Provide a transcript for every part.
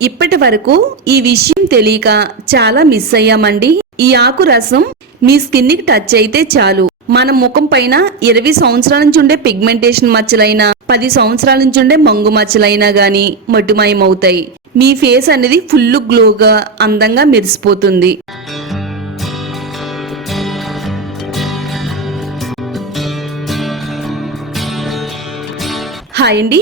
ఇప్పటి వరకు ఈ విషయం తెలియక చాలా మిస్ అయ్యామండి. ఈ ఆకు రసం మీ స్కిన్ కి టచ్ అయితే చాలు, మన ముఖం పైన 20 సంవత్సరాల నుంచి ఉండే పిగ్మెంటేషన్ మచ్చలైనా 10 సంవత్సరాల నుంచి ఉండే మంగు మచ్చలైనా గాని మటుమాయమవుతాయి. మీ ఫేస్ అనేది ఫుల్ గ్లోగా అందంగా మెరిసిపోతుంది. హాయ్ అండి,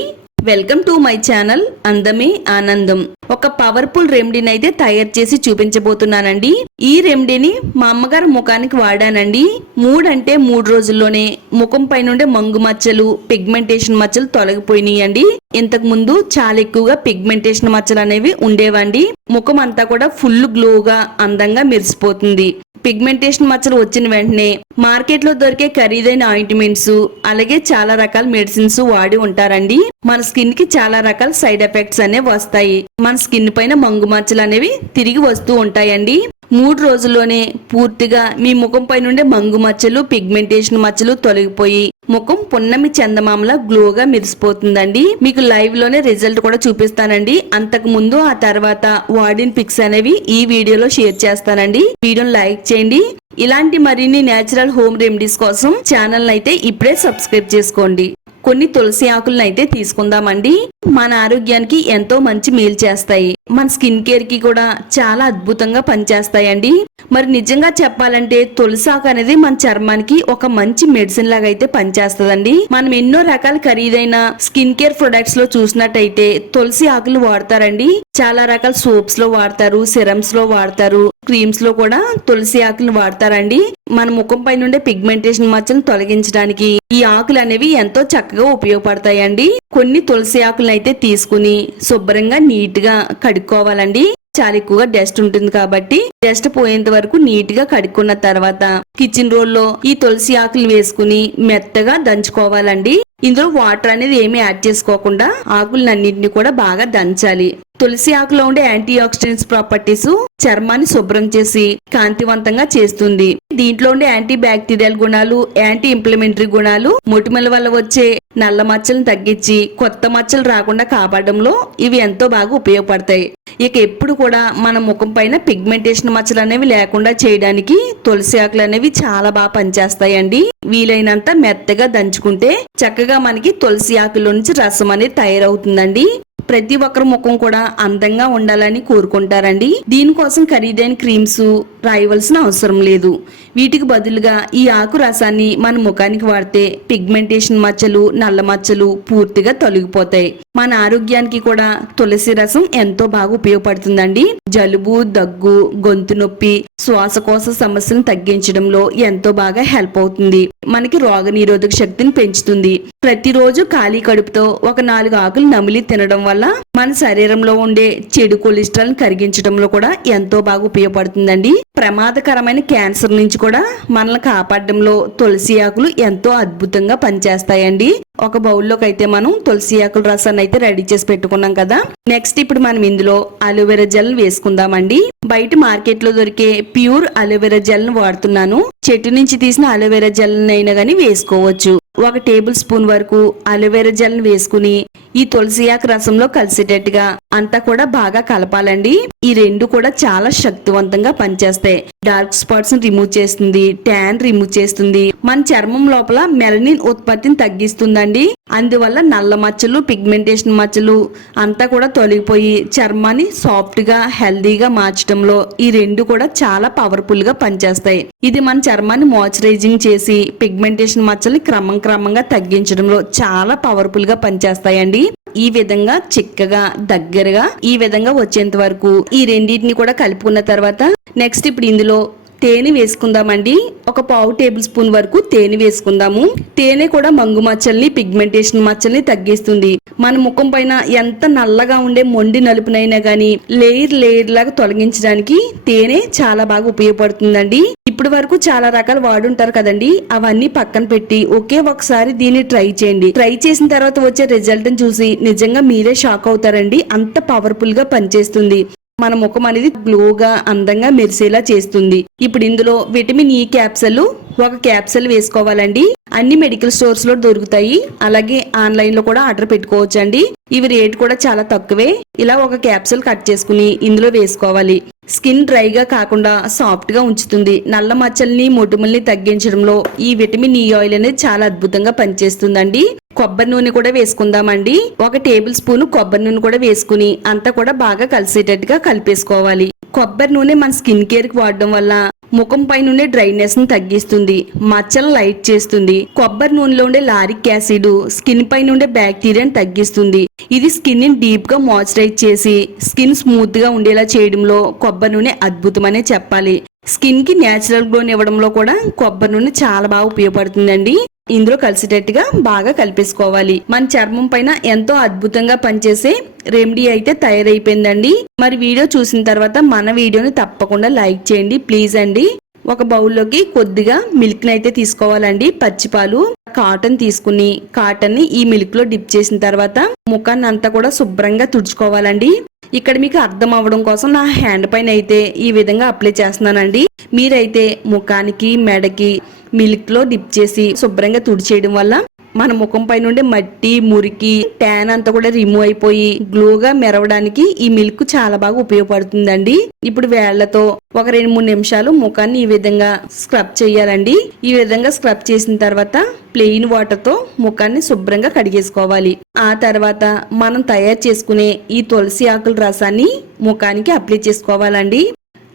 వెల్కమ్ టు మై ఛానల్ అందమే ఆనందం. ఒక పవర్ఫుల్ రెమెడీని అయితే తయారు చేసి చూపించబోతున్నానండి. ఈ రెమెడీని మా అమ్మగారు ముఖానికి వాడానండి. 3 రోజుల్లోనే ముఖం పైన మంగు మచ్చలు, పిగ్మెంటేషన్ మచ్చలు తొలగిపోయినాయండి. ఇంతకు ముందు చాలా ఎక్కువగా పిగ్మెంటేషన్ మచ్చలు అనేవి ఉండేవండి. ముఖం అంతా కూడా ఫుల్ గ్లోగా అందంగా మెరిసిపోతుంది. పిగ్మెంటేషన్ మచ్చలు వచ్చిన వెంటనే మార్కెట్ లో దొరికే ఖరీదైన ఆయింట్మెంట్స్, అలాగే చాలా రకాల మెడిసిన్స్ వాడి ఉంటారండి. మన స్కిన్ కి చాలా రకాల సైడ్ ఎఫెక్ట్స్ అనేవి వస్తాయి. మన స్కిన్ పైన మంగు మచ్చలు అనేవి తిరిగి వస్తూ ఉంటాయండి. 3 రోజుల్లోనే పూర్తిగా మీ ముఖం పైన మంగు మచ్చలు, పిగ్మెంటేషన్ మచ్చలు తొలగిపోయి ముఖం పున్నమి చందమామలా గ్లోగా మెరిసిపోతుందండి. మీకు లైవ్ లోనే రిజల్ట్ కూడా చూపిస్తానండి. అంతకు ముందు ఆ తర్వాత వాడిన పిక్స్ అనేవి ఈ వీడియోలో షేర్ చేస్తానండి. వీడియోని లైక్ చేయండి. ఇలాంటి మరిన్ని నేచురల్ హోమ్ రెమెడీస్ కోసం ఛానల్ అయితే ఇప్పుడే సబ్స్క్రైబ్ చేసుకోండి. కొన్ని తులసి ఆకులను అయితే తీసుకుందామండి. మన ఆరోగ్యానికి ఎంతో మంచి మేలు చేస్తాయి. మన స్కిన్ కేర్ కి కూడా చాలా అద్భుతంగా పనిచేస్తాయండి. మరి నిజంగా చెప్పాలంటే తులసి ఆకు అనేది మన చర్మానికి ఒక మంచి మెడిసిన్ లాగా అయితే పనిచేస్తుందండి. మనం ఎన్నో రకాల ఖరీదైన స్కిన్ కేర్ ప్రొడక్ట్స్ లో చూసినట్టయితే తులసి ఆకులు వాడతారండి. చాలా రకాల సోప్స్ లో వాడతారు, సిరమ్స్ లో వాడతారు, క్రీమ్స్ లో కూడా తులసి ఆకులు వాడతారండి. మన ముఖం పైన ఉండే పిగ్మెంటేషన్ మచ్చలు తొలగించడానికి ఈ ఆకులు అనేవి ఎంతో చక్కగా ఉపయోగపడతాయండి. కొన్ని తులసి ఆకులను అయితే తీసుకుని శుభ్రంగా నీట్ గా కడుక్కోవాలండి. చాలా ఎక్కువగా డస్ట్ ఉంటుంది కాబట్టి డస్ట్ పోయేంత వరకు నీట్ గా కడుక్కున్న తర్వాత కిచెన్ రోల్లో ఈ తులసి ఆకులు వేసుకుని మెత్తగా దంచుకోవాలండి. ఇందులో వాటర్ అనేది ఏమీ యాడ్ చేసుకోకుండా ఆకులన్నింటినీ కూడా బాగా దంచాలి. తులసి ఆకులో ఉండే యాంటీ ఆక్సిడెంట్స్ ప్రాపర్టీస్ చర్మాన్ని శుభ్రం చేసి కాంతివంతంగా చేస్తుంది. దీంట్లో ఉండే యాంటీ బ్యాక్టీరియల్ గుణాలు, యాంటీ ఇంప్లిమెంటరీ గుణాలు మొటిమల వల్ల వచ్చే నల్ల మచ్చలను తగ్గించి కొత్త మచ్చలు రాకుండా కాపాడడంలో ఇవి ఎంతో బాగా ఉపయోగపడతాయి. ఇక ఎప్పుడు కూడా మన ముఖం పైన పిగ్మెంటేషన్ మచ్చలు అనేవి లేకుండా చేయడానికి తులసి ఆకులు అనేవి చాలా బాగా పనిచేస్తాయండి. వీలైనంత మెత్తగా దంచుకుంటే చక్కగా మనకి తులసి ఆకుల నుంచి రసం అనేది తయారవుతుందండి. ప్రతి ఒక్కరి ముఖం కూడా అందంగా ఉండాలని కోరుకుంటారండి. దీనికోసం ఖరీదైన క్రీమ్స్ రాయవలసిన అవసరం లేదు. వీటికి బదులుగా ఈ ఆకు రసాన్ని మన ముఖానికి వాడితే పిగ్మెంటేషన్ మచ్చలు, నల్ల మచ్చలు పూర్తిగా తొలగిపోతాయి. మన ఆరోగ్యానికి కూడా తులసి రసం ఎంతో బాగా ఉపయోగపడుతుందండి. జలుబు, దగ్గు, గొంతు నొప్పి, శ్వాసకోశ సమస్యలను తగ్గించడంలో ఎంతో బాగా హెల్ప్ అవుతుంది. మనకి రోగ నిరోధక శక్తిని పెంచుతుంది. ప్రతిరోజు ఖాళీ కడుపుతో ఒక 4 ఆకులు నమిలి తినడం వల్ల మన శరీరంలో ఉండే చెడు కొలెస్ట్రాల్ కరిగించడంలో కూడా ఎంతో బాగా ఉపయోగపడుతుందండి. ప్రమాదకరమైన క్యాన్సర్ నుంచి కూడా మనల్ని కాపాడడంలో తులసి ఆకులు ఎంతో అద్భుతంగా పనిచేస్తాయండి. ఒక బౌల్లోకి అయితే మనం తులసి ఆకుల రసాన్ని అయితే రెడీ చేసి పెట్టుకున్నాం కదా. నెక్స్ట్ ఇప్పుడు మనం ఇందులో అలోవెరా జెల్ వేసుకుందామండి. బయట మార్కెట్ లో దొరికే ప్యూర్ అలోవెరా జెల్ ను వాడుతున్నాను. చెట్టు నుంచి తీసిన అలోవెరా జెల్ అయినా గానీ వేసుకోవచ్చు. 1 టేబుల్ స్పూన్ వరకు అలోవెరా జెల్ వేసుకుని ఈ తులసి ఆకు రసంలో కలిసేటట్టుగా అంతా కూడా బాగా కలపాలండి. ఈ రెండు కూడా చాలా శక్తివంతంగా పనిచేస్తాయి. డార్క్ స్పాట్స్ రిమూవ్ చేస్తుంది, ట్యాన్ రిమూవ్ చేస్తుంది, మన చర్మం లోపల మెలనిన్ ఉత్పత్తిని తగ్గిస్తుందండి. అందువల్ల నల్ల మచ్చలు, పిగ్మెంటేషన్ మచ్చలు అంతా కూడా తొలగిపోయి చర్మాన్ని సాఫ్ట్ గా, హెల్దీగా మార్చడంలో ఈ రెండు కూడా చాలా పవర్ఫుల్ గా పనిచేస్తాయి. ఇది మన చర్మాన్ని మాయిశ్చరైజింగ్ చేసి పిగ్మెంటేషన్ మచ్చల్ని క్రమంగా తగ్గించడంలో చాలా పవర్ఫుల్ గా పనిచేస్తాయండి. ఈ విధంగా చిక్కగా దగ్గరగా ఈ విధంగా వచ్చేంత వరకు ఈ రెండింటిని కూడా కలుపుకున్న తర్వాత నెక్స్ట్ ఇప్పుడు ఇందులో తేనె వేసుకుందామండి. 1 టేబుల్ స్పూన్ వరకు తేనె వేసుకుందాము. తేనె కూడా మంగు మచ్చల్ని, పిగ్మెంటేషన్ మచ్చల్ని తగ్గిస్తుంది. మన ముఖం పైన ఎంత నల్లగా ఉండే మొండి నలుపునైనా గానీ లేయర్ లాగా తొలగించడానికి తేనె చాలా బాగా ఉపయోగపడుతుందండి. ఇప్పటి వరకు చాలా రకాలు వాడుంటారు కదండి, అవన్నీ పక్కన పెట్టి ఒకే ఒకసారి దీన్ని ట్రై చేయండి. ట్రై చేసిన తర్వాత వచ్చే రిజల్ట్ చూసి నిజంగా మీరే షాక్ అవుతారండి. అంత పవర్ఫుల్ గా పనిచేస్తుంది. మన ముఖం అనేది గ్లోగా అందంగా మెరిసేలా చేస్తుంది. ఇప్పుడు ఇందులో విటమిన్ ఈ క్యాప్సూల్ ఒక క్యాప్సూల్ వేసుకోవాలండి. అన్ని మెడికల్ స్టోర్స్ లో దొరుకుతాయి, అలాగే ఆన్లైన్ లో కూడా ఆర్డర్ పెట్టుకోవచ్చు అండి. ఇవి రేట్ కూడా చాలా తక్కువే. ఇలా ఒక క్యాప్సూల్ కట్ చేసుకుని ఇందులో వేసుకోవాలి. స్కిన్ డ్రైగా కాకుండా సాఫ్ట్ గా ఉంచుతుంది. నల్ల మచ్చల్ని మొటిమల్ని తగ్గించడంలో ఈ విటమిన్ ఈ ఆయిల్ అనేది చాలా అద్భుతంగా పనిచేస్తుందండి. కొబ్బరి నూనె కూడా వేసుకుందామండి. 1 టేబుల్ స్పూన్ కొబ్బరి నూనె కూడా వేసుకుని అంతా కూడా బాగా కలిసేటట్టుగా కలిపేసుకోవాలి. కొబ్బరి నూనె మన స్కిన్ కేర్ కి వాడడం వల్ల ముఖం పైన డ్రైనెస్ ని తగ్గిస్తుంది, మచ్చలను లైట్ చేస్తుంది. కొబ్బరి నూనెలో ఉండే లారిక్ యాసిడ్ స్కిన్ పైన ఉండే బ్యాక్టీరియాని తగ్గిస్తుంది. ఇది స్కిన్ ని డీప్ గా మాయిశ్చరైజ్ చేసి స్కిన్ స్మూత్ గా ఉండేలా చేయడంలో కొబ్బరి నూనె అద్భుతమనే చెప్పాలి. స్కిన్ కి నేచురల్ గ్లో ఇవ్వడంలో కూడా కొబ్బరి నూనె చాలా బాగా ఉపయోగపడుతుందండి. ఇందులో కలిసేటట్టుగా బాగా కలిపేసుకోవాలి. మన చర్మం పైన ఎంతో అద్భుతంగా పనిచేసే రెమెడీ అయితే తయారైపోయిందండి. మరి వీడియో చూసిన తర్వాత మన వీడియోని తప్పకుండా లైక్ చేయండి ప్లీజ్ అండి. ఒక బౌల్లోకి కొద్దిగా మిల్క్ ని అయితే తీసుకోవాలండి. పచ్చిపాలు, కాటన్ తీసుకుని కాటన్ ని ఈ మిల్క్ లో డిప్ చేసిన తర్వాత ముఖాన్ని అంతా కూడా శుభ్రంగా తుడుచుకోవాలండి. ఇక్కడ మీకు అర్థం అవ్వడం కోసం నా హ్యాండ్ పైన అయితే ఈ విధంగా అప్లై చేస్తున్నానండి. మీరైతే ముఖానికి, మెడకి మిల్క్ లో డిప్ చేసి శుభ్రంగా తుడిచేయడం వల్ల మన ముఖం పైన ఉండే మట్టి, మురికి, ట్యాన్ అంతా కూడా రిమూవ్ అయిపోయి గ్లోగా మెరవడానికి ఈ మిల్క్ చాలా బాగా ఉపయోగపడుతుందండి. ఇప్పుడు వేళ్లతో ఒక 2-3 నిమిషాలు ముఖాన్ని ఈ విధంగా స్క్రబ్ చేయాలండి. ఈ విధంగా స్క్రబ్ చేసిన తర్వాత ప్లెయిన్ వాటర్ తో ముఖాన్ని శుభ్రంగా కడిగేసుకోవాలి. ఆ తర్వాత మనం తయారు చేసుకునే ఈ తులసి ఆకుల రసాన్ని ముఖానికి అప్లై చేసుకోవాలండి.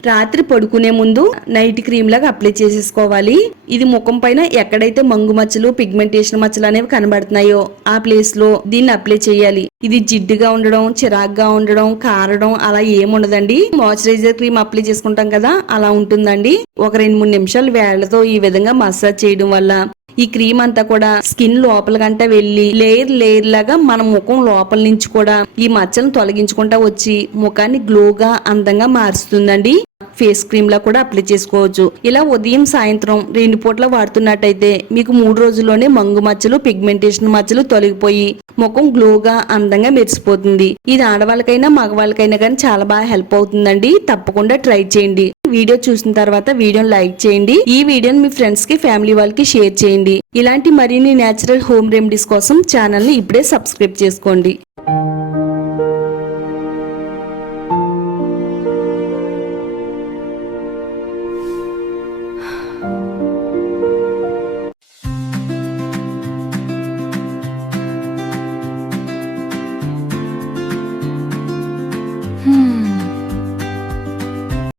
రాత్రి పడుకునే ముందు నైట్ క్రీమ్ లాగా అప్లై చేసేసుకోవాలి. ఇది ముఖం పైన ఎక్కడైతే మంగు మచ్చలు, పిగ్మెంటేషన్ మచ్చలు అనేవి కనబడుతున్నాయో ఆ ప్లేస్ లో దీన్ని అప్లై చేయాలి. ఇది జిడ్డుగా ఉండడం, చిరాగ్గా ఉండడం, కారడం అలా ఏముండదండి. మాయిశ్చరైజర్ క్రీమ్ అప్లై చేసుకుంటాం కదా అలా ఉంటుందండి. ఒక 2-3 నిమిషాలు వేళ్లతో ఈ విధంగా మసాజ్ చేయడం వల్ల ఈ క్రీమ్ అంతా కూడా స్కిన్ లోపల గంట వెళ్లి లేయర్ లాగా మన ముఖం లోపల నుంచి కూడా ఈ మచ్చలను తొలగించుకుంటా వచ్చి ముఖాన్ని గ్లోగా అందంగా మారుస్తుందండి. ఫేస్ క్రీమ్ లా కూడా అప్లై చేసుకోవచ్చు. ఇలా ఉదయం సాయంత్రం 2 పూట్ల వాడుతున్నట్టయితే మీకు 3 రోజుల్లోనే మంగు మచ్చలు, పిగ్మెంటేషన్ మచ్చలు తొలగిపోయి ముఖం గ్లోగా అందంగా మెరిసిపోతుంది. ఇది ఆడవాళ్ళకైనా మగవాళ్ళకైనా కానీ చాలా బాగా హెల్ప్ అవుతుందండి. తప్పకుండా ట్రై చేయండి. వీడియో చూసిన తర్వాత వీడియోని లైక్ చేయండి. ఈ వీడియోని మీ ఫ్రెండ్స్ కి, ఫ్యామిలీ వాళ్ళకి షేర్ చేయండి. ఇలాంటి మరిన్ని నేచురల్ హోమ్ రెమెడీస్ కోసం ఛానల్ ని ఇప్పుడే సబ్స్క్రైబ్ చేసుకోండి.